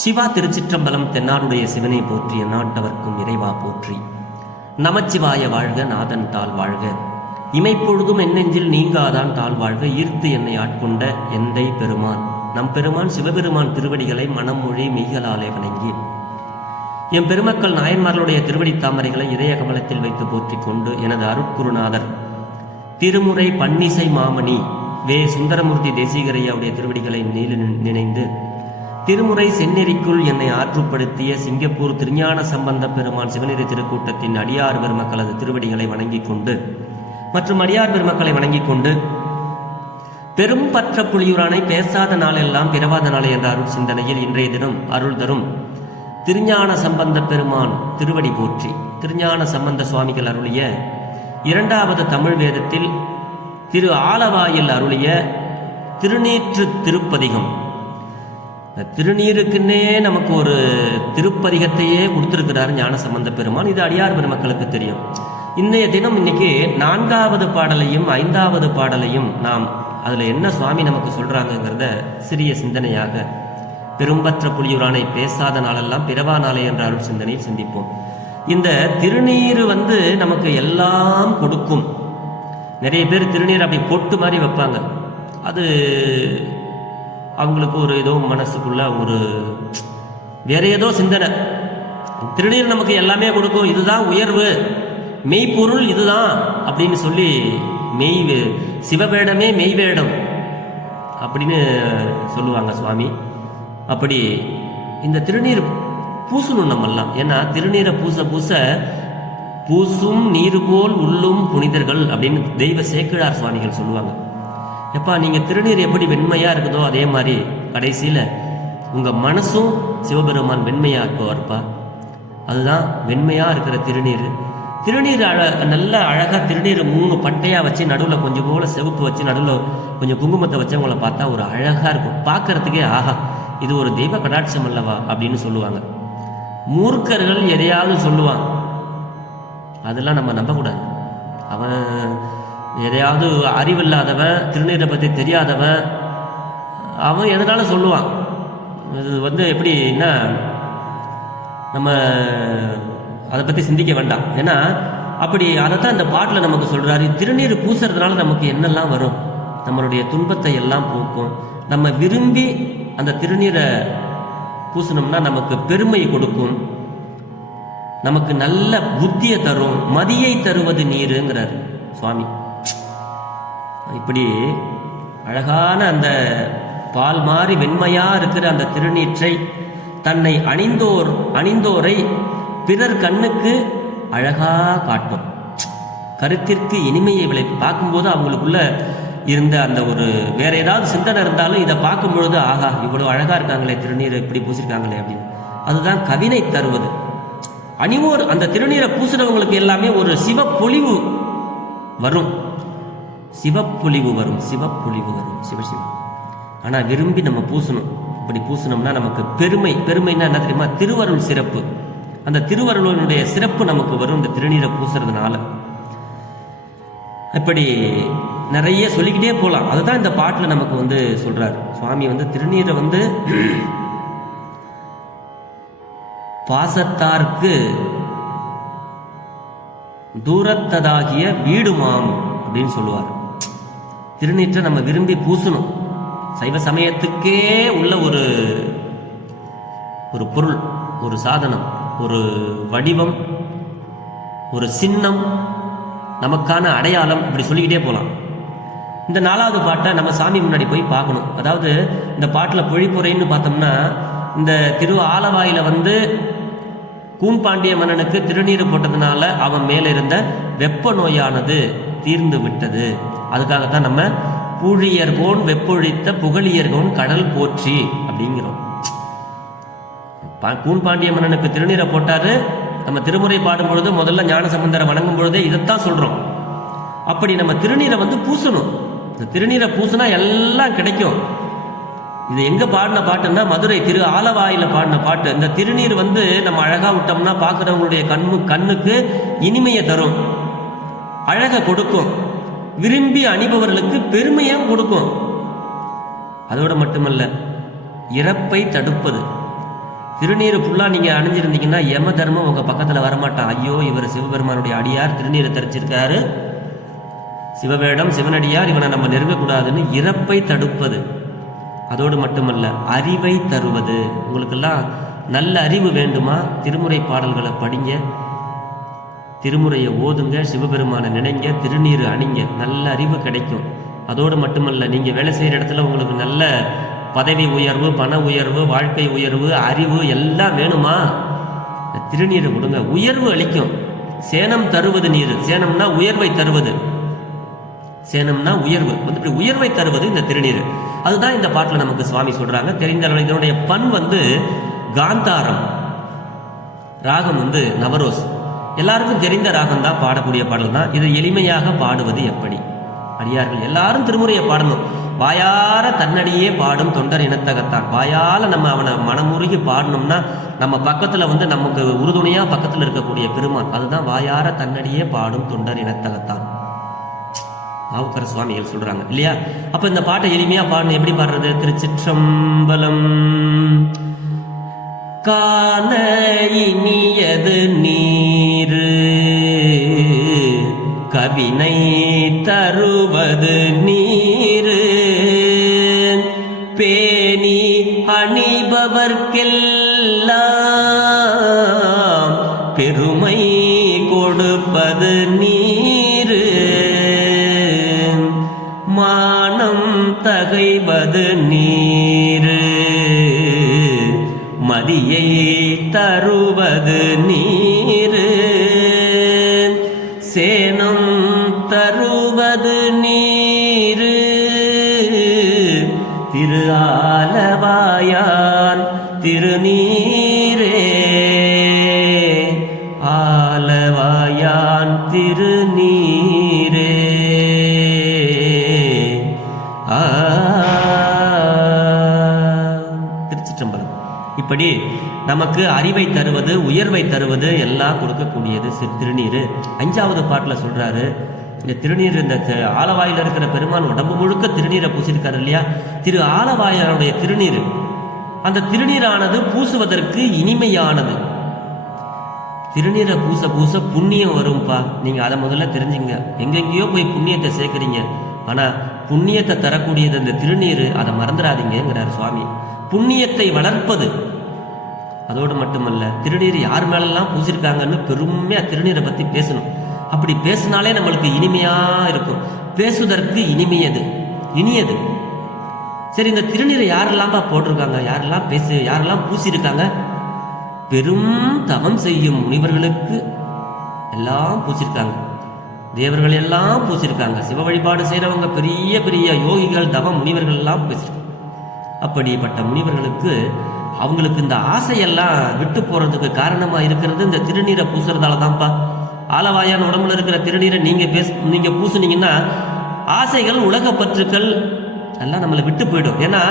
சிவா திருச்சிற்றம்பலம். தென்னாடுடைய சிவனை போற்றி, எந்நாட்டவர்க்கும் இறைவா போற்றி. நமச்சிவாய வாழ்க, நாதன் தாள் வாழ்க. இமைப்பொழுதும் என்னெஞ்சில் நீங்காதான் தாழ் வாழ்க. ஈர்த்து என்னை ஆட்கொண்ட எந்தை பெருமான் நம் பெருமான் சிவபெருமான் திருவடிகளை மனம் மொழி மெய்களாலே வணங்கி என் பெருமக்கள் நாயன்மார்களுடைய திருவடி தாமரைகளை இதய கமலத்தில் வைத்து போற்றிக் கொண்டு எனது அருட்குருநாதர் திருமுறை பன்னிசை மாமணி வே சுந்தரமூர்த்தி தேசிகரையாவுடைய திருவடிகளை நினைந்து திருமுறை செந்நெறிக்குள் என்னை ஆற்றுப்படுத்திய சிங்கப்பூர் திருஞான சம்பந்த பெருமான் சிவநெறி திருக்கூட்டத்தின் அடியார் பெருமக்களது திருவடிகளை வணங்கிக் கொண்டு மற்றும் அடியார் பெருமக்களை வணங்கிக் கொண்டு பெரும் பற்ற புலியூரானை பேசாத நாளெல்லாம் பிறவாத நாளை என்ற அருள் சிந்தனையில் இன்றைய தினம் அருள் தரும் திருஞான சம்பந்த பெருமான் திருவடி போற்றி. திருஞான சம்பந்த சுவாமிகள் அருளிய இரண்டாவது தமிழ் வேதத்தில் திரு ஆலவாயில் அருளிய திருநீற்று திருப்பதிகம். திருநீருக்குன்னே நமக்கு ஒரு திருப்பதிகத்தையே கொடுத்திருக்கிறார் ஞான சம்பந்த பெருமான். இது அடியார் பெருமக்களுக்கு தெரியும். இன்றைய தினம் இன்னைக்கு 4வது பாடலையும் 5வது பாடலையும் நாம் அதில் என்ன சுவாமி நமக்கு சொல்றாங்கிறத சிறிய சிந்தனையாக பெரும்பற்ற புலியூரானை பேசாத நாளெல்லாம் பிறவா நாளை என்ற அருள் சிந்தனையை சிந்திப்போம். இந்த திருநீர் நமக்கு எல்லாம் கொடுக்கும். நிறைய பேர் திருநீர் அப்படி பொட்டு மாதிரி வைப்பாங்க. அது அவங்களுக்கு ஒரு ஏதோ மனசுக்குள்ள ஒரு வேற ஏதோ சிந்தனை. திருநீர் நமக்கு எல்லாமே கொடுக்கும், இதுதான் உயர்வு, மெய்ப்பொருள் இதுதான் அப்படின்னு சொல்லி சிவவேடமே மெய்வேடம் அப்படின்னு சொல்லுவாங்க சுவாமி. அப்படி இந்த திருநீர் பூசணும் நம்மெல்லாம். ஏன்னா திருநீரை பூச பூசும் நீர் போல் உள்ளும் புனிதர்கள் அப்படின்னு தெய்வ சேக்கிழார் சுவாமிகள் சொல்லுவாங்க. எப்பா நீங்க திருநீர் எப்படி வெண்மையா இருக்குதோ அதே மாதிரி கடைசியில உங்க மனசும் சிவபெருமான் வெண்மையா இருக்குவார்ப்பா. அதுதான் வெண்மையா இருக்கிற திருநீர். திருநீர் நல்ல அழகா திருநீர் 3 பட்டையா வச்சு நடுவில் கொஞ்சம் போல செவப்பு வச்சு நடுவில் கொஞ்சம் குங்குமத்தை வச்சவங்களை பார்த்தா ஒரு அழகா இருக்கும். பார்க்கறதுக்கே ஆஹா இது ஒரு தெய்வ கடாட்சம் அல்லவா அப்படின்னு சொல்லுவாங்க. மூர்க்கர்கள் எதையாவது சொல்லுவான், அதெல்லாம் நம்ம நம்பக்கூடாது. அவன் எதையாவது அறிவில்லாதவன், திருநீரை பற்றி தெரியாதவன், அவன் எதனால சொல்லுவான். இது எப்படின்னா நம்ம அதை பற்றி சிந்திக்க வேண்டாம். ஏன்னா அப்படி அதைத்தான் இந்த பாட்டில் நமக்கு சொல்றாரு. திருநீர் பூசுறதுனால நமக்கு என்னெல்லாம் வரும், நம்மளுடைய துன்பத்தை எல்லாம் போக்கும். நம்ம விரும்பி அந்த திருநீரை பூசணும்னா நமக்கு பெருமை கொடுக்கும், நமக்கு நல்ல புத்தியை தரும், மதியை தருவது நீருங்கிறார் சுவாமி. இப்படி அழகான அந்த பால் மாறி வெண்மையா இருக்கிற அந்த திருநீற்றை தன்னை அணிந்தோரை பிறர் கண்ணுக்கு அழகா காட்டும், கருத்திற்கு இனிமையை விளைப்பு. பார்க்கும்போது அவங்களுக்குள்ள இருந்த அந்த ஒரு வேற ஏதாவது சிந்தனை இருந்தாலும் இதை பார்க்கும் பொழுது ஆஹா இவ்வளவு அழகா இருக்காங்களே, திருநீரை இப்படி பூசிருக்காங்களே அப்படின்னு. அதுதான் கவினை தருவது. அணிவோர் அந்த திருநீரை பூசுறவங்களுக்கு எல்லாமே ஒரு சிவப்பொழிவு வரும், சிவப்பொழிவு வரும். சிவசிவ. ஆனா விரும்பி நம்ம பூசணும். அப்படி பூசணும்னா நமக்கு பெருமைன்னா என்ன தெரியுமா? திருவருள் சிறப்பு. அந்த திருவருளுடைய சிறப்பு நமக்கு வரும் இந்த திருநீரை பூசுறதுனால. இப்படி நிறைய சொல்லிக்கிட்டே போகலாம். அதுதான் இந்த பாட்டில் நமக்கு சொல்றாரு சுவாமி. திருநீரை பாசத்தார்க்கு தூரத்ததாகிய வீடுமாம் அப்படின்னு சொல்லுவார். திருநீற்றை நம்ம விரும்பி பூசணும். சைவ சமயத்துக்கே உள்ள ஒரு பொருள், ஒரு சாதனம், ஒரு வடிவம், ஒரு சின்னம், நமக்கான அடையாளம். இப்படி சொல்லிக்கிட்டே போகலாம். இந்த 4வது பாட்டை நம்ம சாமி முன்னாடி போய் பார்க்கணும். அதாவது இந்த பாட்டில் பொழிப்புரைன்னு பார்த்தோம்னா இந்த திரு ஆலவாயில கூன்பாண்டிய மன்னனுக்கு திருநீர் போட்டதுனால அவன் மேல இருந்த வெப்ப நோயானது தீர்ந்து விட்டது. அதுக்காகத்தான் நம்ம பூழியர்கோன் வெப்பொழித்த புகழியர்கோன் கடல் போற்றி அப்படிங்கிறோம். கூன்பாண்டிய மன்னனுக்கு திருநீரை போட்டாரு. நம்ம திருமுறை பாடும் பொழுது முதல்ல ஞான சம்பந்தரை வணங்கும் பொழுதே இதைத்தான் சொல்றோம். அப்படி நம்ம திருநீரை பூசணும். இந்த திருநீரை பூசினா எல்லாம் கிடைக்கும். இது எங்க பாடின பாட்டுன்னா மதுரை திரு ஆலவாயில பாடின பாட்டு. இந்த திருநீர் நம்ம அழகா விட்டோம்னா பார்க்கிறவங்களுடைய கண்ணுக்கு இனிமையை தரும், அழகை கொடுக்கும், விரும்பி அணிபவர்களுக்கு பெருமையும் கொடுக்கும். அதோடு மட்டுமல்ல, இறப்பை தடுப்பது. திருநீர் ஃபுல்லா நீங்க அணிஞ்சிருந்தீங்கன்னா யம தர்மம் உங்க பக்கத்துல வரமாட்டான். ஐயோ, இவர் சிவபெருமானுடைய அடியார் திருநீரை தரிச்சிருக்காரு, சிவவேடம் சிவனடியார், இவனை நம்ம நெருங்கக்கூடாதுன்னு இறப்பை தடுப்பது. அதோடு மட்டுமல்ல, அறிவை தருவது. உங்களுக்கெல்லாம் நல்ல அறிவு வேண்டுமா? திருமுறை பாடல்களை படிங்க, திருமுறையை ஓதுங்க, சிவபெருமானை நினைங்க, திருநீர் அணிங்க, நல்ல அறிவு கிடைக்கும். அதோடு மட்டுமல்ல, நீங்க வேலை செய்யற இடத்துல உங்களுக்கு நல்ல பதவி உயர்வு, பண உயர்வு, வாழ்க்கை உயர்வு, அறிவு எல்லாம் வேணுமா? திருநீரை கொடுங்க, உயர்வு அளிக்கும். சேனம் தருவது நீர். சேனம்னா உயர்வை தருவது. சேனம்னா உயர்வு, இப்படி உயர்வை தருவது இந்த திருநீர். அதுதான் இந்த பாட்டில் நமக்கு சுவாமி சொல்றாங்க. தெரிந்த அளவு இதனுடைய பண் காந்தாரம், ராகம் நவரோஸ். எல்லாருக்கும் தெரிந்த ராகம் தான், பாடக்கூடிய பாடல் தான். இதை எளிமையாக பாடுவது எப்படி? அடியார்கள் எல்லாரும் திருமுறையை பாடணும். வாயார தன்னடியே பாடும் தொண்டர் இனத்தகத்தான். வாயால நம்ம அவனை மனமுருகி பாடணும்னா நம்ம பக்கத்துல நமக்கு உறுதுணையா பக்கத்துல இருக்கக்கூடிய பெருமான். அதுதான் வாயார தன்னடியே பாடும் தொண்டர் இனத்தகத்தான். நாவுக்கர சுவாமிகள் சொல்றாங்க இல்லையா? அப்ப இந்த பாட்டை எளிமையா பாடணும். எப்படி பாடுறது? திருச்சிற்றம்பலம். காண இனியது நீரு, கவினை தருவது நீரு, பேணி அணிபவர்க்கெல்லாம் பெருமை கொடுப்பது நீரு, மானம் தகைவது நீரு, மதியை தருவது நீரு, சேனம் தருவது நீரு, திரு ஆலவாயான் திருநீரே, ஆலவாயான் திருநீரே. திருச்சிற்றம்பலம். இப்படி நமக்கு அறிவை தருவது, உயர்வை தருவது எல்லாம் கொடுக்கக்கூடியது திருநீர். 5வது பாட்டில் சொல்றாரு, இந்த திருநீர், இந்த ஆலவாயில் இருக்கிற பெருமான் உடம்பு முழுக்க திருநீரை பூசிருக்காரு இல்லையா? திரு ஆலவாயனுடைய திருநீர், அந்த திருநீரானது பூசுவதற்கு இனிமையானது. திருநீரை பூச பூச புண்ணியம் வரும்பா. நீங்க அதை முதல்ல தெரிஞ்சுங்க. எங்கெங்கேயோ போய் புண்ணியத்தை சேர்க்கிறீங்க, ஆனா புண்ணியத்தை தரக்கூடியது இந்த திருநீர், அதை மறந்துடாதீங்கிறார் சுவாமி. புண்ணியத்தை வளர்ப்பது. அதோடு மட்டுமல்ல, திருநீர் யார் மேலெல்லாம் பூசிருக்காங்கன்னு பெருமையா திருநீரை பத்தி பேசணும். அப்படி பேசினாலே நம்மளுக்கு இனிமையா இருக்கும். பேசுவதற்கு இனிமையது, இனியது. சரி, இந்த திருநீரை யாரெல்லாம்பா போட்டிருக்காங்க? யாரெல்லாம் பூசிருக்காங்க? பெரும் தவம் செய்யும் முனிவர்களுக்கு எல்லாம் பூசிருக்காங்க. தேவர்கள் எல்லாம் பூசிருக்காங்க. சிவ வழிபாடு செய்யறவங்க, பெரிய பெரிய யோகிகள், தவ முனிவர்கள் எல்லாம் பேசிருக்காங்க. அப்படிப்பட்ட முனிவர்களுக்கு அவங்களுக்கு இந்த ஆசையெல்லாம் விட்டு போறதுக்கு காரணமா இருக்கிறது இந்த திருநீரை பூசுறதால தான்ப்பா. ஆலவாயான உடம்புல இருக்கிற திருநீரை நீங்க பூசுனீங்கன்னா ஆசைகள், உலக பற்றுக்கள் எல்லாம் நம்மளை விட்டு போயிடும். ஏன்னா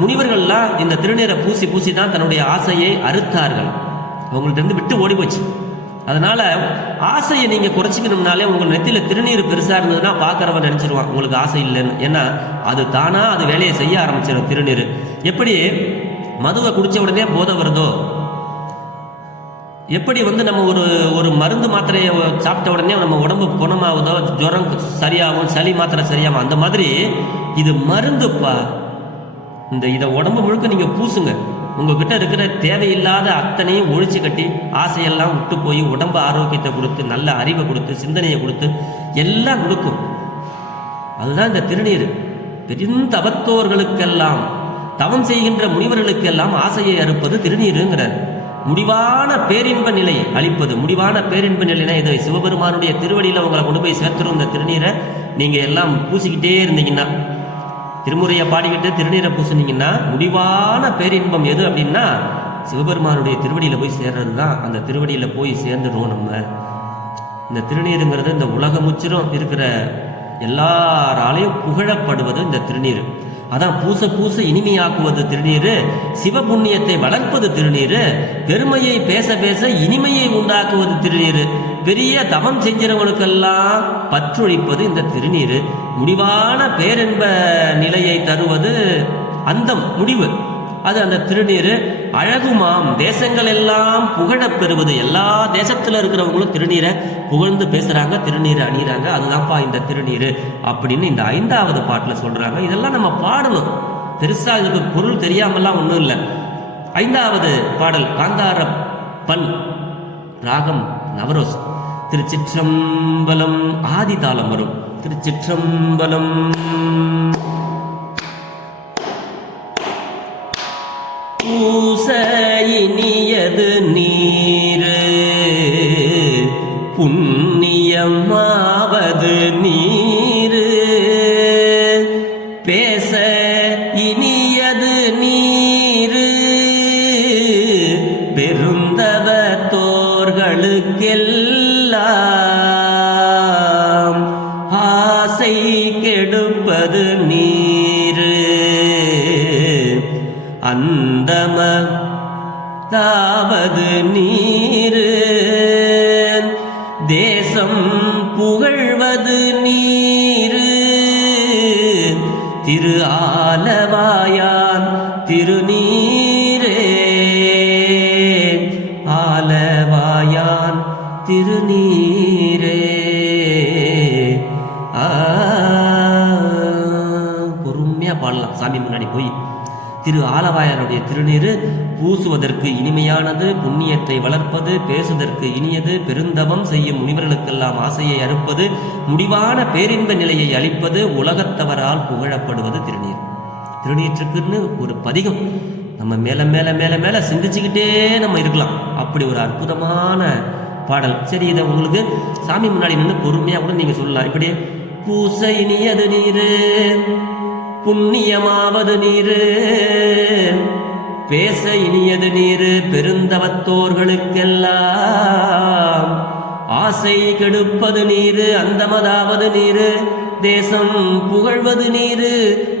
முனிவர்கள்லாம் இந்த திருநீரை பூசி பூசி தான் தன்னுடைய ஆசையை அறுத்தார்கள். அவங்கள்ட்ட இருந்து விட்டு ஓடி போச்சு. அதனால ஆசையை நீங்க குறைச்சிக்கணும்னாலே, உங்கள் நெத்தியில திருநீர் பெருசா இருந்ததுன்னா பார்க்கறவன் நினைச்சிருவான் உங்களுக்கு ஆசை இல்லைன்னு. ஏன்னா அது தானா அது வேலையை செய்ய ஆரம்பிச்சிடும். திருநீர் எப்படி மதுவை குடிச்ச உடனே போதை வருதோ, எப்படி நம்ம ஒரு மருந்து மாத்திரையை சாப்பிட்ட உடனே நம்ம உடம்பு குணமாகுதோ, ஜுரம் சரியாகும், சளி மாத்திரை சரியாகும், அந்த மாதிரி இது மருந்துப்பா. இதை உடம்பு முழுக்க நீங்க பூசுங்க. உங்ககிட்ட இருக்கிற தேவையில்லாத அத்தனையும் ஒழிச்சு கட்டி, ஆசையெல்லாம் விட்டு போய் உடம்பு ஆரோக்கியத்தை கொடுத்து, நல்ல அறிவை கொடுத்து, சிந்தனையை கொடுத்து எல்லாம் கொடுக்கும். அதுதான் இந்த திருநீர். பெருந்தவத்தோர்களுக்கெல்லாம், தவம் செய்கின்ற முனிவர்களுக்கெல்லாம் ஆசையை அறுப்பது திருநீருங்கிறார். முடிவான பேரின்ப நிலையை அளிப்பது. முடிவான பேரின்ப நிலைனா இதை சிவபெருமானுடைய திருவடியில உங்களை கொண்டு போய் சேர்த்துரும். இந்த திருநீரை நீங்க எல்லாம் பூசிக்கிட்டே இருந்தீங்கன்னா, திருமுறையை பாடிக்கிட்டு திருநீரை பூசினீங்கன்னா முடிவான பேரின்பம் எது அப்படின்னா சிவபெருமானுடைய திருவடியில போய் சேர்றது தான். அந்த திருவடியில போய் சேர்ந்துடும் நம்ம. இந்த திருநீருங்கிறது இந்த உலகம் முற்றிலும் இருக்கிற எல்லாராலையும் புகழப்படுவது இந்த திருநீர். அதான் பூச பூச இனிமையாக்குவது திருநீர், சிவபுண்ணியத்தை வளர்ப்பது திருநீர், பெருமையை பேச பேச இனிமையை உண்டாக்குவது திருநீர், பெரிய தவம் செஞ்சவங்களுக்கெல்லாம் பற்றொழிப்பது இந்த திருநீர், முடிவான பேரின்ப நிலையை தருவது அந்தம் முடிவு. அது அந்த திருநீர். அழகுமாம், தேசங்கள் எல்லாம் புகழப் பெறுவது. எல்லா தேசத்துல இருக்கிறவங்களும் திருநீரை புகழ்ந்து பேசுறாங்க, திருநீரை அணிகிறாங்க. அதுதான்ப்பா இந்த திருநீர் அப்படின்னு இந்த 5வது பாட்டுல சொல்றாங்க. இதெல்லாம் நம்ம பாடணும். பெருசா இதுக்கு பொருள் தெரியாமலாம் ஒன்றும் இல்லை. 5வது பாடல் காந்தார பண், ராகம் நவரோஸ். திருச்சிற்றம்பலம், ஆதி தாளம் வரும். திருச்சிற்றம்பலம். பூச இனியது நீரு, புண்ணியமாவது நீரு. பேச இனியது நீரு, பெருந்தவ தோர்களுக்கெல்லாம். ஆசை கெடுப்பது நீரு, அந்தமதாவது நீரு. தேசம் புகழ்வது நீரு, திரு ஆலவாயான் திருநீரே. ஆலவாயான் திருநீரே. பொறுமையா பாடலாம் சாமி முன்னாடி போய். திரு ஆலவாயனுடைய திருநீரு பூசுவதற்கு இனிமையானது, புண்ணியத்தை வளர்ப்பது, பேசுவதற்கு இனியது, பெருந்தவம் செய்யும் முனிவர்களுக்கெல்லாம் ஆசையை அறுப்பது, முடிவான பேரின்ப நிலையை அளிப்பது, உலகத்தவரால் புகழப்படுவது திருநீர். திருநீற்றுக்குன்னு ஒரு பதிகம் நம்ம மேல மேல மேல மேல சிந்திச்சுக்கிட்டே நம்ம இருக்கலாம். அப்படி ஒரு அற்புதமான பாடல். சரி, இதை உங்களுக்கு சாமி முன்னாடி நின்று பொறுமையா கூட நீங்க சொல்லலாம். இப்படி பூச இனியது நீரு, புண்ணியமாவது நீரு. பேச இனியது நீரு, பெருந்தவத்தோர்களுக்கெல்லாம். ஆசை கெடுப்பது நீரு, அந்தமதாவது நீரு. தேசம் புகழ்வது நீரு,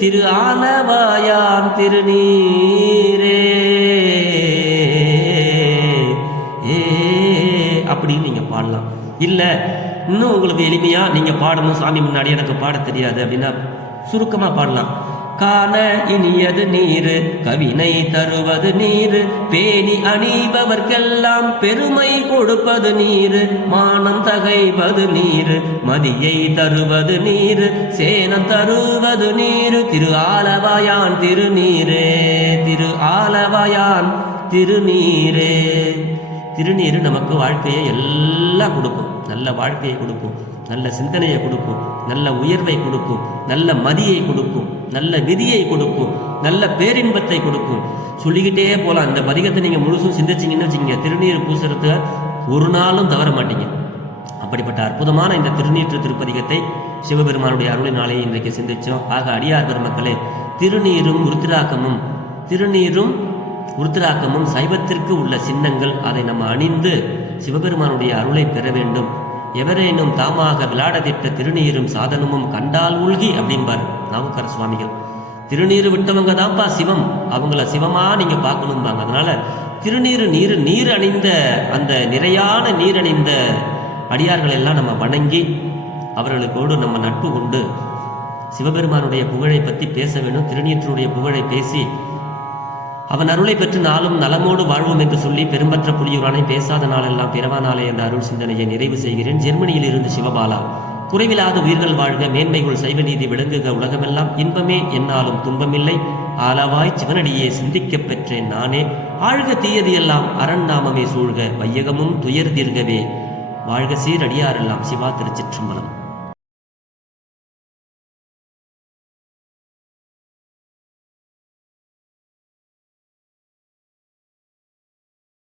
திரு ஆலவாயான் திருநீரே. அப்படின்னு நீங்க பாடலாம். இல்ல இன்னும் உங்களுக்கு எளிமையா நீங்க பாடணும், சாமி முன்னாடி எனக்கு பாட தெரியாது அப்படின்னா சுருக்கமா பாடலாம். காண இனியது நீரு, கவினை தருவது நீரு. பேணி அணிபவர்க்கெல்லாம் பெருமை கொடுப்பது நீரு. மானம் தகைவது நீரு, மதியை தருவது நீரு. சேனம் தருவது நீரு, திரு ஆலவாயான் திருநீரே. திரு ஆலவாயான் திருநீரே. திருநீர் நமக்கு வாழ்க்கையை எல்லாம் கொடுக்கும். நல்ல வாழ்க்கையை கொடுக்கும், நல்ல சிந்தனையை கொடுக்கும், நல்ல உயர்வை கொடுக்கும், நல்ல மதியை கொடுக்கும், நல்ல விதியை கொடுக்கும், நல்ல பேரின்பத்தை கொடுக்கும். சொல்லிக்கிட்டே போகலாம். இந்த பதிகத்தை நீங்கள் முழுசும் சிந்திச்சிங்கன்னு வச்சுக்கோங்க, திருநீர் பூசுறத ஒரு நாளும் தவற மாட்டீங்க. அப்படிப்பட்ட அற்புதமான இந்த திருநீற்று திருப்பதிகத்தை சிவபெருமானுடைய அருளினாலே இன்றைக்கு சிந்திச்சோம். ஆக அடியார் பெருமக்களே, திருநீரும் உருத்திராக்கமும் சைவத்திற்கு உள்ள சின்னங்கள். அதை நம்ம அணிந்து சிவபெருமானுடைய அருளை பெற வேண்டும். எவரேனும் தாமாக விளையாடதிட்ட திருநீரும் சாதனமும் கண்டால் உள்கி அப்படிம்பார் நாவுக்கர சுவாமிகள். திருநீர் விட்டவங்க தான்ப்பா சிவம், அவங்கள சிவமா நீங்க பார்க்கணும்பாங்க. அதனால நீர் அணிந்த அந்த நிறையான நீர் அணிந்த அடியார்கள் எல்லாம் நம்ம வணங்கி அவர்களுக்கோடு நம்ம நட்பு கொண்டு சிவபெருமானுடைய புகழை பற்றி பேச வேண்டும். திருநீற்றினுடைய புகழை பேசி அவன் அருளை பெற்று நாளும் நலமோடு வாழ்வோம் என்று சொல்லி பெரும்பற்ற புலியூரானை பேசாத நாளெல்லாம் பிறவா நாளே என்ற அருள் சிந்தனையை நிறைவு செய்கிறேன். ஜெர்மனியில் இருந்து சிவபாலா. குறைவில்லாத உயிர்கள் வாழ்க, மேன்மைகள் சைவ நீதி விளங்குக, உலகமெல்லாம் இன்பமே, என்னாலும் துன்பமில்லை. ஆலவாய் சிவனடியே சிந்திக்கப் பெற்றேன் நானே. ஆழ்க தீயது எல்லாம் அரண் நாமமே சூழ்க, வையகமும் துயர் தீர்கவே. வாழ்க சீரடியாரெல்லாம். சிவா. திருச்சிற்றம்பலம்.